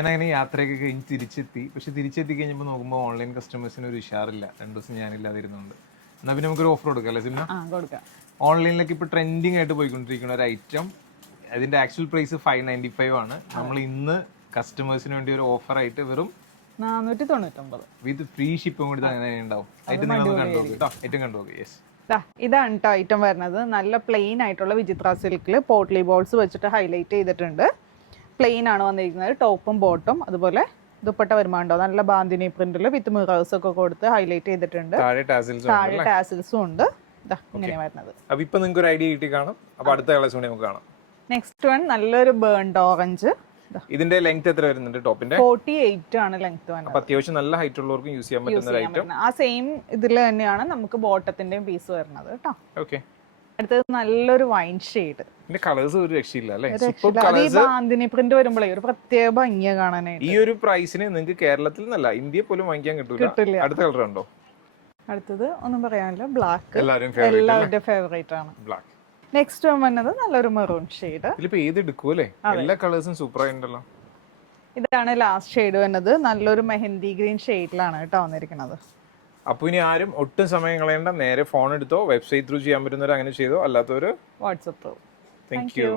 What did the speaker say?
ഞാനങ്ങനെ യാത്രയൊക്കെ കഴിഞ്ഞ് തിരിച്ചെത്തി. പക്ഷെ തിരിച്ചെത്തി കഴിഞ്ഞപ്പോൾ നോക്കുമ്പോൾ ഓൺലൈൻ കസ്റ്റമേഴ്സിന് ഒരു ഉഷാറില്ല. 2 ദിവസം ഞാനില്ലാതിരുന്നുണ്ട്. എന്നാൽ പിന്നെ നമുക്കൊരു ഓഫർ കൊടുക്കാം അല്ലേ സിംന? കൊടുക്കാം. ഓൺലൈനിലേക്ക് ഇപ്പോൾ ട്രെൻഡിങ് ആയിട്ട് പോയിക്കൊണ്ടിരിക്കുന്ന ഒരു ഐറ്റം, അതിന്റെ ആക്ച്വൽ പ്രൈസ് 595 ആണ്. നമ്മൾ ഇന്ന് കസ്റ്റമേഴ്സിന് വേണ്ടി ഒരു ഓഫർ ആയിട്ട് വെറും 499 വിത്ത് ഫ്രീ ഷിപ്പും കൂടി അങ്ങനെ ഉണ്ടാവും. ഐറ്റം നിങ്ങൾ കണ്ടുപോകും കേട്ടോ. ഐറ്റം കണ്ടുപോകും. യെസ്, ഇതാണ് കേട്ടോ ഐറ്റം വരുന്നത്. നല്ല പ്ലെയിൻ ആയിട്ടുള്ള വിചിത്ര സിൽക്കിൽ പോട്ട്ലി ബോൾസ് വെച്ചിട്ട് ഹൈലൈറ്റ് ചെയ്തിട്ടുണ്ട്. പ്ലെയിൻ ആണ് വന്നിരിക്കുന്നത്, ടോപ്പും ബോട്ടും. അതുപോലെ ദുപ്പട്ട വരുമാണ്ടോ നല്ല ബാന്തിനി പ്രിന്റിൽ വിത്ത് മിറേഴ്സ് ഒക്കെ കൊടുത്ത് ഹൈലൈറ്റ് ചെയ്തിട്ടുണ്ട്. താഴെ ടാസിൽസും ഉണ്ട്. ഇങ്ങനെ വരുന്നത്. അപ്പൊ ഇപ്പൊ നിങ്ങൾക്ക് ഒരു ഐഡിയ കിട്ടി കാണും. അപ്പൊ അടുത്ത കളേഴ്സ് കൂടി നമുക്ക് കാണാം. നെക്സ്റ്റ് വൺ നല്ലൊരു ബേൺഡ് ഓറഞ്ച്. ഇതിന്റെ ലെങ്ത് എത്ര വരുന്നുണ്ട് ടോപ്പിന്റെ? 48 ആണ് ലെങ്ത് വരുന്നത്. അപ്പൊ അത്യാവശ്യം നല്ല ഹൈറ്റ് ഉള്ളവർക്കും യൂസ് ചെയ്യാൻ പറ്റുന്ന ഒരു ഐറ്റം. ആ സെയിം ഇതിൽ തന്നെയാണ് നമുക്ക് ബോട്ടത്തിന്റെയും പീസ് വരുന്നത് കേട്ടോ. ഓക്കെ, അടുത്തത് നല്ലൊരു വൈൻ ഷെയ്ഡ്. ഇതിന്റെ കളേഴ്സ് ഒരു രക്ഷയില്ല അല്ലേ? ബാന്തിനി പ്രിന്റ് വരുമ്പോഴേ ഒരു പ്രത്യേക ഭംഗിയ കാണാനായിട്ട്. ഈ ഒരു പ്രൈസിന് നിങ്ങൾക്ക് കേരളത്തിൽ നിന്നല്ല ഇന്ത്യ പോലും വാങ്ങിക്കാൻ കിട്ടില്ല. അടുത്ത കളർ ഉണ്ടോ? അടുത്തത് ഒന്നും പറയാനില്ല, ബ്ലാക്ക്. എല്ലാവരുടെയും ഫേവറേറ്റ് ആണ് ബ്ലാക്ക്. നെക്സ്റ്റ് വന്നത് നല്ലൊരു മെറൂൺ ഷെയ്ഡ്. ഇതിലിപ്പോ ഏത് എടുക്കും അല്ലേ? എല്ലാ കളേഴ്സും സൂപ്പർ ആയിട്ടുണ്ടല്ലോ. ഇതാണ് ലാസ്റ്റ് ഷെയ്ഡ് വരുന്നത്. നല്ലൊരു മെഹന്തി ഗ്രീൻ ഷെയ്ഡിലാണ് കേട്ടോ വന്നിരിക്കുന്നത്. അപ്പൊ ഇനി ആരും ഒട്ടും സമയം കളയണ്ട, നേരെ ഫോൺ എടുത്തോ. വെബ്സൈറ്റ് ത്രൂ ചെയ്യാൻ പറ്റുന്നവർ അങ്ങനെ ചെയ്തോ, അല്ലാത്തവര് വാട്സപ്പ്. Thank you.